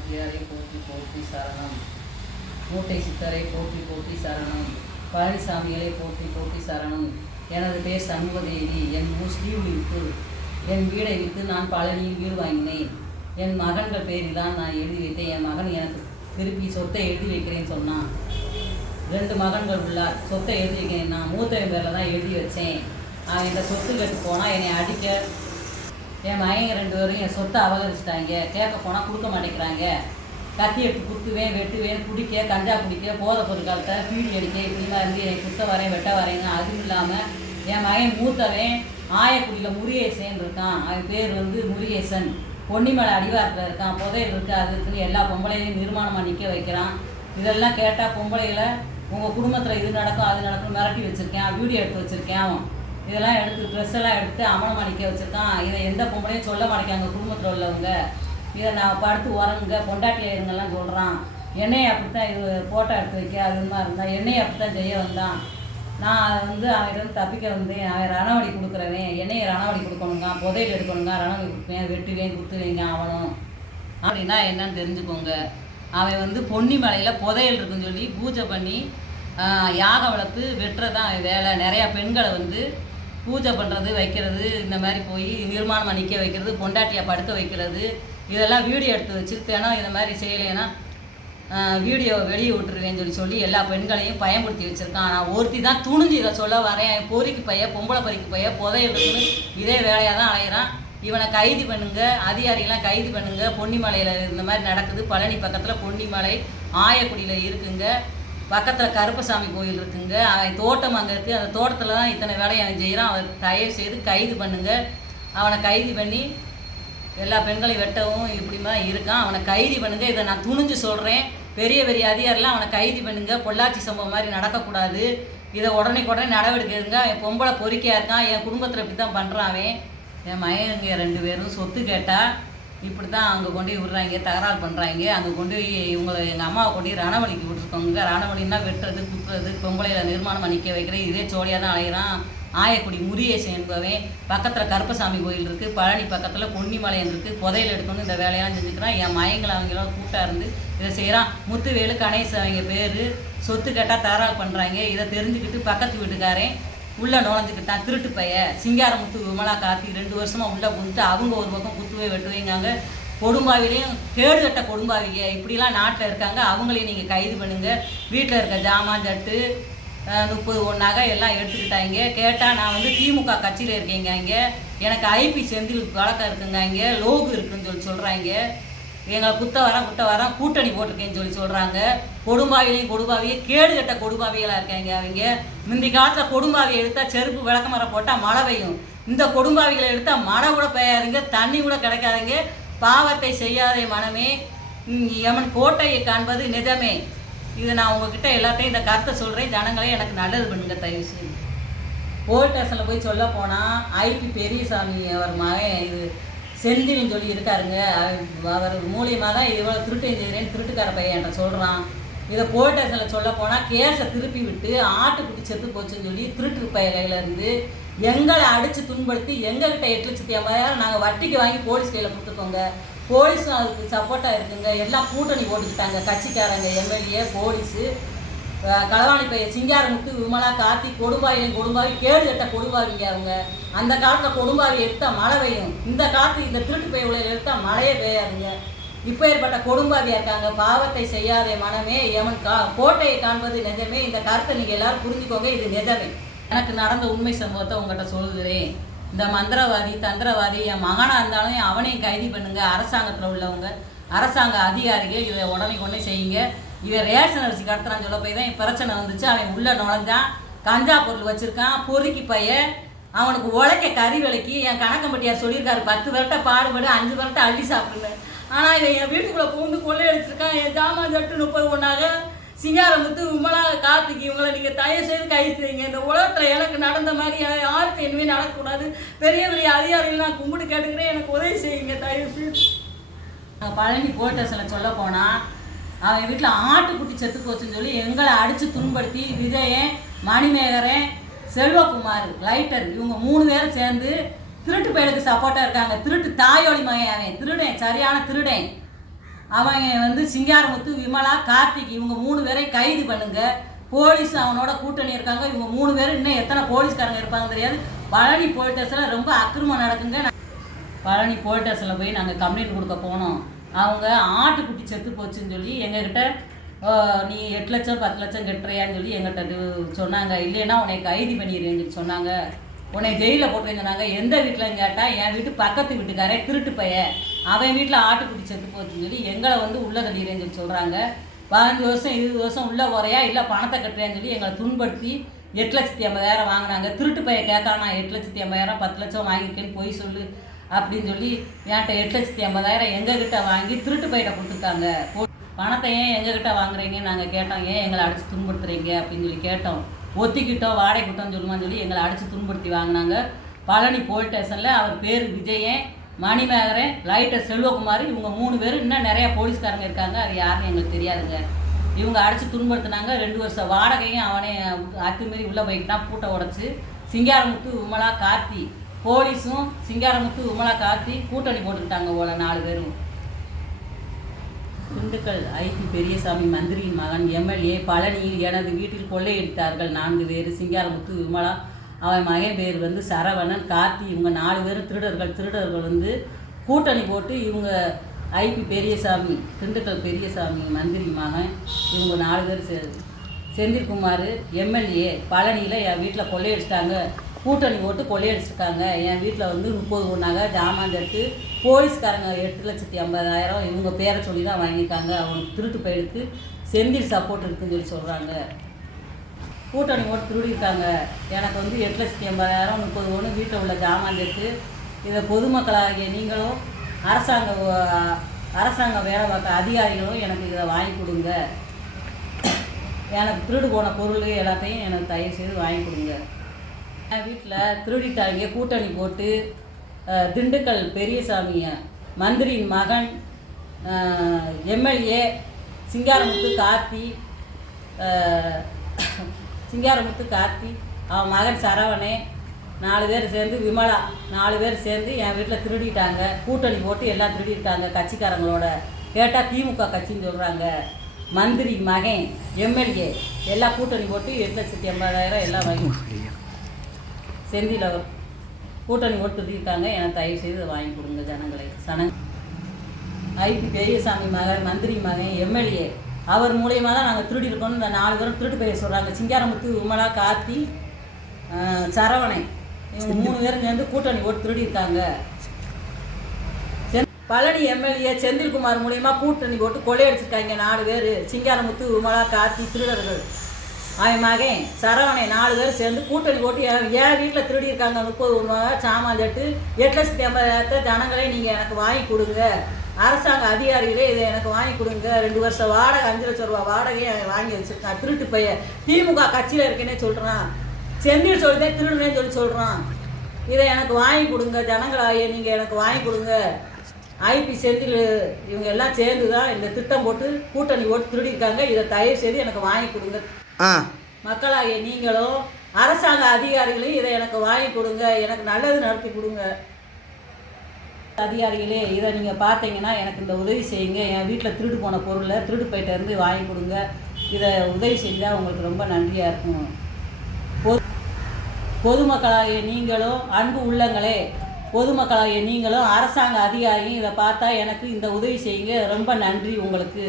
நாயனார் போற்றி போற்றி சரணம். மூட்டை சித்தரை போற்றி போற்றி சரணம். பழனிசாமிகளை போற்றி போற்றி சரணம். எனது பேர் சண்முகதேவி. என் முஸ்லீம் விற்று என் வீடை விற்று நான் பழனியில் வீடு வாங்கினேன். என் மகன்கள் பேரில் தான் நான் எழுதி வைத்தேன். என் மகன் எனக்கு திருப்பி சொத்தை எழுதி வைக்கிறேன்னு சொன்னான். 2 மகன்கள் உள்ளார். சொத்தை எழுதி வைக்கிறேன். நான் மூத்தவன் பேரில் தான் எழுதி வச்சேன். அவன் என் சொத்து கேட்டு போனால் என்னை அடிக்க என் மகங்க 2 பேரும் என் சொத்தை அபகரிச்சிட்டாங்க. கேட்க போனால் கொடுக்க மாட்டேங்கிறாங்க. கத்தி எடுத்து குத்துவேன், வெட்டுவேன், குடிக்க, கஞ்சா குடிக்க, போதை பொருட்காலத்தை பீடி அடிக்க, இப்படிலாம் இருந்து என்னை குத்த வரேன், வெட்ட வரேங்க. அதுவும் இல்லாமல் என் மகன் மூத்தவன் ஆயக்குடியில் முருகேசன் இருக்கான். அவன் பேர் முருகேசன். பொன்னிமலை அடிவாரத்தில் இருக்கான். புதையல் இருக்குது, அது இருக்குன்னு எல்லா பொம்பளையும் நிர்மாணமாக நிற்க வைக்கிறான். இதெல்லாம் கேட்டால் பொம்பளைகளை உங்கள் குடும்பத்தில் இது நடக்கும் அது நடக்கும் மிரட்டி வச்சுருக்கேன். வீடியோ எடுத்து வச்சுருக்கேன். அவன் இதெல்லாம் எடுத்து ட்ரெஸ்ஸெல்லாம் எடுத்து அமலமாக நிற்க வச்சுருக்கான். இதை எந்த பொம்பளையும் சொல்ல மாட்டேங்காங்க குடும்பத்தில் உள்ளவங்க. இதை நான் படுத்து உரங்க பொண்டாட்டி ஆயிருங்கெல்லாம் சொல்கிறான். என்னையை அப்படித்தான் இது ஃபோட்டோ எடுத்து வைக்க அது மாதிரி இருந்தால் என்னையை அப்படித்தான் செய்ய வந்தான். நான் அவன் தப்பிக்க வந்தேன். அவன் ரணவடி கொடுக்குறவன். என்னையை ரணவடி கொடுக்கணுங்க, புதையல் எடுக்கணுங்க, ரணவடி கொடுப்பேன், வெட்டுவேன், குத்துவேங்க அவனும். அப்படின்னா என்னன்னு தெரிஞ்சுக்கோங்க. அவன் பொன்னிமலையில் புதையல் இருக்குன்னு சொல்லி பூஜை பண்ணி யாக வளர்த்து வெட்டுறதான் அவன் வேலை. நிறையா பெண்களை பூஜை பண்ணுறது வைக்கிறது, இந்த மாதிரி போய் நிர்மாணமாக நிற்க வைக்கிறது, பொண்டாட்டியாக படுக்க வைக்கிறது, இதெல்லாம் வீடியோ எடுத்து வச்சுருக்கேனா இந்த மாதிரி செய்யலைன்னா வீடியோ வெளியே விட்டுருவேன்னு சொல்லி எல்லா பெண்களையும் பயன்படுத்தி வச்சுருக்கான். நான் ஒருத்தி தான் துணிஞ்சு இதை சொல்ல வரேன். பொறிக்கு பைய, பொம்பளை பொறிக்கு பைய, புதையலுக்குன்னு இதே வேலையாக தான் அலையிறான். இவனை கைது பண்ணுங்க, அதிகாரிகளாம் கைது பண்ணுங்க. பொன்னிமலையில் இந்த மாதிரி நடக்குது. பழனி பக்கத்தில் பொன்னிமலை ஆயக்குடியில் இருக்குங்க. பக்கத்தில் கருப்பசாமி கோயில் இருக்குங்க. அவன் தோட்டம் அங்கே இருக்குது. அந்த தோட்டத்தில் தான் இத்தனை வேலையை அவன் செய்கிறான். அவன் தயவு செய்து கைது பண்ணுங்க. அவனை கைது பண்ணி எல்லா பெண்களையும் வெட்டவும் இப்படி தான் இருக்கான். அவனை கைது பண்ணுங்க. இதை நான் துணிஞ்சு சொல்கிறேன். பெரிய பெரிய அதிகாரிலாம் அவனை கைது பண்ணுங்க. பொள்ளாச்சி சம்பவம் மாதிரி நடக்கக்கூடாது. இதை உடனே நடவடிக்கை எடுங்க. அவன் பொம்பளை பொறிக்கையாக இருக்கான். என் குடும்பத்தில் இப்படி தான் பண்ணுறான். அவன் என் மகனுங்க 2 பேரும் சொத்து கேட்டால் இப்படி தான் அங்கே கொண்டு போய் விடுறாங்க, தகராறு பண்ணுறாங்க. அங்கே கொண்டு போய் இவங்களை எங்கள் அம்மாவை கொண்டு போய் ரணவலிக்கு விட்டுருக்கோங்க. ரணவலின்னா வெட்டுறது, குத்துறது, பொம்பளையில் நிர்மாணமாக நிற்க வைக்கிறேன். இதே சோழியாக தான் அலைகிறான். ஆயக்குடி முருகேசன் என்பவன். பக்கத்தில் கருப்பசாமி கோயில் இருக்குது. பழனி பக்கத்தில் பொன்னிமலையன் இருக்குது. புதையல் எடுக்கணும்னு இந்த வேலையெல்லாம் செஞ்சுக்கிறான். என் மயங்களை அவங்களாம் கூட்டாக இருந்து இதை செய்கிறான். முத்துவேலு கணேசன் அவங்க பேர். சொத்து கேட்டால் தகராறு பண்ணுறாங்க. இதை தெரிஞ்சுக்கிட்டு பக்கத்து வீட்டுக்காரன் உள்ளே நுழைஞ்சிக்கிட்டான். திருட்டு பைய சிங்காரமுத்து விமலா கார்த்தி 2 வருஷமாக உள்ளே புந்துட்டு அவங்க ஒரு பக்கம் குத்துவே வெட்டுவீங்க. கொடும்பாவிலையும் கேடு கட்ட கொடும்பாவிங்க இப்படிலாம் நாட்டில் இருக்காங்க. அவங்களையும் நீங்கள் கைது பண்ணுங்கள். வீட்டில் இருக்க ஜாமான் ஜட்டு 30 நகை எல்லாம் எடுத்துக்கிட்டாங்க. கேட்டால் நான் திமுக கட்சியில் இருக்கேங்க. இங்கே எனக்கு ஐபி செந்தில் வழக்கம் இருக்குங்க. இங்கே லோகு இருக்குன்னு சொல்கிறாங்க. எங்களை குட்ட வரோம் கூட்டணி போட்டிருக்கேன்னு சொல்கிறாங்க. கொடும்பாவிலையும் கேடு கட்ட கொடும்பாவிகளாக இருக்காங்க. அவங்க முந்தி காலத்தில் கொடும்பாவியை எடுத்தால் செருப்பு விளக்கமரம் போட்டால் மழை பெய்யும். இந்த கொடும்பாவிகளை எடுத்தால் மழை கூட பெய்யாதுங்க, தண்ணி கூட கிடைக்காதுங்க. பாவத்தை செய்யாத மனமே எமன் கோட்டையை காண்பது நிஜமே. இது நான் உங்ககிட்ட எல்லாத்தையும் இந்த கருத்தை சொல்கிறேன். ஜனங்களே எனக்கு நல்லது பண்ணுங்க தயவு செய்து. போலீஸ் ஸ்டேஷனில் போய் சொல்ல போனால் ஐபி பெரியசாமி அவர் மகன் இது செந்தில்னு சொல்லி இருக்காருங்க. அவர் மூலியமாக தான் இவ்வளோ திருட்டு செஞ்சுக்கிறேன்னு திருட்டுக்கார பையன் என்கிட்ட சொல்கிறான். இதை போலீஸ் ஸ்டேஷனில் சொல்ல போனால் கேஸை திருப்பி விட்டு ஆட்டுக்குட்டி செத்து போச்சுன்னு சொல்லி திருட்டு பைய கையிலேருந்து எங்களை அடித்து துன்படுத்தி எங்ககிட்ட 8,50,000 நாங்கள் வட்டிக்கு வாங்கி போலீஸ் கையில் கொடுத்துருக்கோங்க. போலீஸும் அதுக்கு சப்போர்ட்டாக இருக்குங்க. எல்லாம் கூட்டணி போட்டுக்கிட்டாங்க. கட்சிக்காரங்க, எம்எல்ஏ, போலீஸு, களவாணி பைய சிங்காரமுத்து விமலா கார்த்தி கொடும்பாவி கேடு கட்ட கொடும்பாவிங்க. அவங்க அந்த காலத்தில் கொடும்பாவி எடுத்தால் மழை பெய்யும். இந்த காலத்து இந்த திருட்டு பைய உலையில் எடுத்தால் மழையே பெய்யாதுங்க. இப்போ ஏற்பட்ட கொடும்பாவியாக இருக்காங்க. பாவத்தை செய்யாத மனமே எமன் கோட்டையை காண்பது நிஜமே. இந்த கருத்தை நீங்கள் எல்லாரும் புரிஞ்சுக்கோங்க. இது நிஜமே. எனக்கு நடந்த உண்மை சம்பவத்தை உங்கள்கிட்ட சொல்லுகிறேன். இந்த மந்திரவாதி தந்திரவாதி என் மகனாக இருந்தாலும் அவனையும் கைது பண்ணுங்க. அரசாங்கத்தில் உள்ளவங்க, அரசாங்க அதிகாரிகள் இதை உடனே செய்யுங்க. இவன் ரேஷன் அரிசி கடத்துறான்னு சொல்ல போய் தான் பிரச்சனை வந்துச்சு. அவன் உள்ளே நுழைஞ்சான். கஞ்சா பொருள் வச்சுருக்கான். பொறுக்கி பைய அவனுக்கு உழைக்க கறி விலைக்கு என் கணக்கம்பட்டியார் சொல்லியிருக்காரு 10 விரட்டை பாடுபடு 5 விரட்டை அள்ளி சாப்பிடுங்க. ஆனால் இவன் என் வீட்டுக்குள்ளே பூந்து கொள்ளையடிச்சிருக்கான். என் ஜாமான் ஜட்டு 30 சிங்காரமுத்து விமலா கார்த்திக்கு இவங்களை நீங்கள் தயவு செய்து கைது செய்யுங்க. இந்த உலகத்தில் எனக்கு நடந்த மாதிரி யாருக்கு இனிமே நடக்கக்கூடாது. பெரிய பெரிய அதிகாரிகள் நான் கும்பிட்டு கேட்டுக்கிறேன். எனக்கு உதவி செய்யுங்க தயவு செய்து. பழனி போலீஸ் ஸ்டேஷனில் சொல்ல போனால் அவன் வீட்டில் ஆட்டுக்குட்டி செத்து போச்சுன்னு சொல்லி எங்களை அடித்து துன்படுத்தி விஜயன், மணிமேகரன், செல்வகுமார், லைட்டர் இவங்க 3 பேரும் சேர்ந்து திருட்டு பயலுக்கு சப்போர்ட்டாக இருக்காங்க. திருட்டு தாயோடி மகன். அவன் திருடன், சரியான திருடன். அவன் வந்து சிங்காரமுத்து, விமலா, கார்த்திக் இவங்க 3 பேரையும் கைது பண்ணுங்க. போலீஸ் அவனோட கூட்டணி இருக்காங்க. இவங்க 3 பேரும் இன்னும் எத்தனை போலீஸ்காரங்க இருப்பாங்க தெரியாது. பழனி போலீஸ் ஸ்டேஷனில் ரொம்ப அக்கிரமம் நடக்குங்க. பழனி போலீஸ் ஸ்டேஷனில் போய் நாங்கள் கம்ப்ளைண்ட் கொடுக்க போனோம். அவங்க ஆட்டுக்குட்டி செத்து போச்சுன்னு சொல்லி எங்ககிட்ட நீ 8 லட்சம் 10 லட்சம் கட்டுறியான்னு சொல்லி எங்கிட்ட சொன்னாங்க. இல்லைன்னா உன்னை கைது பண்ணிடுறேன்னு சொல்லி சொன்னாங்க. உன்னை ஜெயிலில் போட்டுறேன்னு சொன்னாங்க. எந்த வீட்டில்னு கேட்டால் என் வீட்டு பக்கத்து வீட்டுக்காரே திருட்டு பையன், அவன் வீட்டில் ஆட்டுக்குட்டி செத்து போச்சுன்னு சொல்லி எங்களை வந்து உள்ளே தள்ளிடுறேன்னு சொல்லி சொல்கிறாங்க. 15 வருஷம் 20 வருஷம் உள்ளே போகிறையா இல்லை பணத்தை கட்டுறேன்னு சொல்லி எங்களை துன்படுத்தி 8,50,000 வாங்கினாங்க. திருட்டு பையன் கேட்கானா 8,50,000 10 லட்சம் வாங்கிக்கேன்னு போய் சொல்லு அப்படின்னு சொல்லி என்கிட்ட 8,50,000 எங்ககிட்ட வாங்கி திருட்டு பையிட்ட கொடுத்துருக்காங்க. பணத்தை ஏன் எங்ககிட்ட வாங்குறீங்கன்னு நாங்கள் கேட்டோம். ஏன் எங்களை அடித்து துன்படுத்துறீங்க அப்படின்னு சொல்லி கேட்டோம். ஒத்திக்கிட்டோம் வாடகை கிட்டோன்னு சொல்லுமான்னு சொல்லி எங்களை அடித்து துன்படுத்தி வாங்கினாங்க. பழனி போலீஸ் ஸ்டேஷனில் அவர் பேர் விஜயன், மணிமேகரன், லைட்டர் செல்வகுமார் இவங்க 3 பேர். இன்னும் நிறையா போலீஸ்காரங்க இருக்காங்க. அது யாருன்னு எங்களுக்கு தெரியாதுங்க. இவங்க அடித்து துன்படுத்தினாங்க. 2 வருஷம் வாடகையும் அவனே அத்துமாரி உள்ளே போய்க்கிட்டான். பூட்டை உடச்சி சிங்காரமுத்து, விமலா, கார்த்தி போலீஸும் சிங்காரமுத்து, விமலா, கார்த்தி கூட்டணி போட்டுக்கிட்டாங்க போல 4 பேரும். திண்டுக்கல் ஐபி பெரியசாமி மந்திரியின் மகன் எம்எல்ஏ பழனியில் எனது வீட்டில் கொள்ளையடித்தார்கள் 4 பேர். சிங்காரமுத்து, விமலா, அவன் மகன் பேர் வந்து சரவணன், கார்த்தி இவங்க 4 பேரும் திருடர்கள் வந்து கூட்டணி போட்டு இவங்க ஐபி பெரியசாமி திண்டுக்கல் பெரியசாமி மந்திரி மகன் இவங்க 4 பேர் செந்தில்குமார் எம்எல்ஏ பழனியில் என் வீட்டில் கொள்ளையடிச்சிட்டாங்க. கூட்டணி போட்டு கொள்ளையடிச்சிருக்காங்க. என் வீட்டில் வந்து 30 நகை ஜாமான் தட்டு போலீஸ்காரங்க 8,50,000 இவங்க பேரை சொல்லி தான் வாங்கியிருக்காங்க. அவங்களுக்கு திருட்டு பயிருக்கு செந்தில் சப்போர்ட் இருக்குதுன்னு சொல்லி சொல்கிறாங்க. கூட்டணி போட்டு திருடியிருக்காங்க. எனக்கு வந்து 8,50,000 30 ஒன்று வீட்டில் உள்ள ஜாமான் தட்டு. இதை பொதுமக்களாகிய நீங்களும் அரசாங்க வேலை பார்க்க அதிகாரிகளும் எனக்கு இதை வாங்கி கொடுங்க. எனக்கு திருடு போன பொருள் எல்லாத்தையும் எனக்கு தயவு செய்து வாங்கி கொடுங்க. என் வீட்டில் திருடிட்டாங்க. கூட்டணி போட்டு திண்டுக்கல் பெரியசாமி மந்திரியின் மகன் எம்எல்ஏ சிங்காரமுத்து கார்த்தி அவன் மகன் சரவணே 4 பேர் சேர்ந்து விமலா 4 பேர் சேர்ந்து என் வீட்டில் திருடிட்டாங்க. கூட்டணி போட்டு எல்லாம் திருடிட்டாங்க கட்சிக்காரங்களோட. கேட்டால் திமுக கட்சின்னு சொல்கிறாங்க. மந்திரி மகன் எம்எல்ஏ எல்லாம் கூட்டணி போட்டு 8,50,000 எல்லாம் வாங்கி செந்தில் அவர் கூட்டணி போட்டு திருடிட்டாங்க. எனக்கு தயவு செய்து வாங்கி கொடுங்க ஜனங்களை. ஐபி பெரியசாமி மகன் மந்திரி மகன் எம்எல்ஏ அவர் மூலியமாக தான் நாங்கள் திருடி இருக்கோம்னு இந்த 4 பேரும் திருட்டு பெயர் சொல்கிறாங்க. சிங்காரமுத்து, விமலா, கார்த்தி, சரவணை இவங்க 3 பேரும் சேர்ந்து கூட்டணி போட்டு திருடியிருக்காங்க. பழனி எம்எல்ஏ செந்தில்குமார் மூலியமாக கூட்டணி போட்டு கொள்ளையடிச்சிருக்காங்க 4 பேர். சிங்காரமுத்து, விமலா, கார்த்தி திருடர்கள். அவன் மகன் சரவணை 4 பேர் சேர்ந்து கூட்டணி போட்டு என் வீட்டில் திருடியிருக்காங்க. 30 சாமான் தட்டு 8,50,000 ஜனங்களே நீங்கள் எனக்கு வாங்கி கொடுங்க. அரசாங்க அதிகாரிகளே இதை எனக்கு வாங்கி கொடுங்க. 2 வருஷம் வாடகை 5 லட்சம் ரூபா வாடகையை வாங்கி வச்சுருக்கான். திருட்டு பையன் திமுக கட்சியில் இருக்கேன்னே சொல்கிறான். செந்தில் சொல்லிதான் திருடுனேன்னு சொல்லி சொல்கிறான். இதை எனக்கு வாங்கி கொடுங்க ஜனங்களாயே, நீங்கள் எனக்கு வாங்கி கொடுங்க. ஐபி செந்தில் இவங்க எல்லாம் சேர்ந்து தான் இந்த திட்டம் போட்டு கூட்டணி போட்டு திருடியிருக்காங்க. இதை தயவு செய்து எனக்கு வாங்கி கொடுங்க. மக்களாகிய நீங்களும் அரசாங்க அதிகாரிகளையும் இதை எனக்கு வாங்கி கொடுங்க. எனக்கு நல்லது நடத்தி கொடுங்க. அதிகாரிகளே இதை நீங்கள் பார்த்தீங்கன்னா எனக்கு இந்த உதவி செய்யுங்க. என் வீட்டில் திருடு போன பொருளை திருடு போயிட்ட இருந்து வாங்கி கொடுங்க. இதை உதவி செஞ்சால் உங்களுக்கு ரொம்ப நன்றியாக இருக்கும். பொதுமக்களாகிய நீங்களும் அன்பு உள்ளங்களே, பொதுமக்களாகிய நீங்களும் அரசாங்க அதிகாரியும் இதை பார்த்தா எனக்கு இந்த உதவி செய்யுங்க. ரொம்ப நன்றி உங்களுக்கு.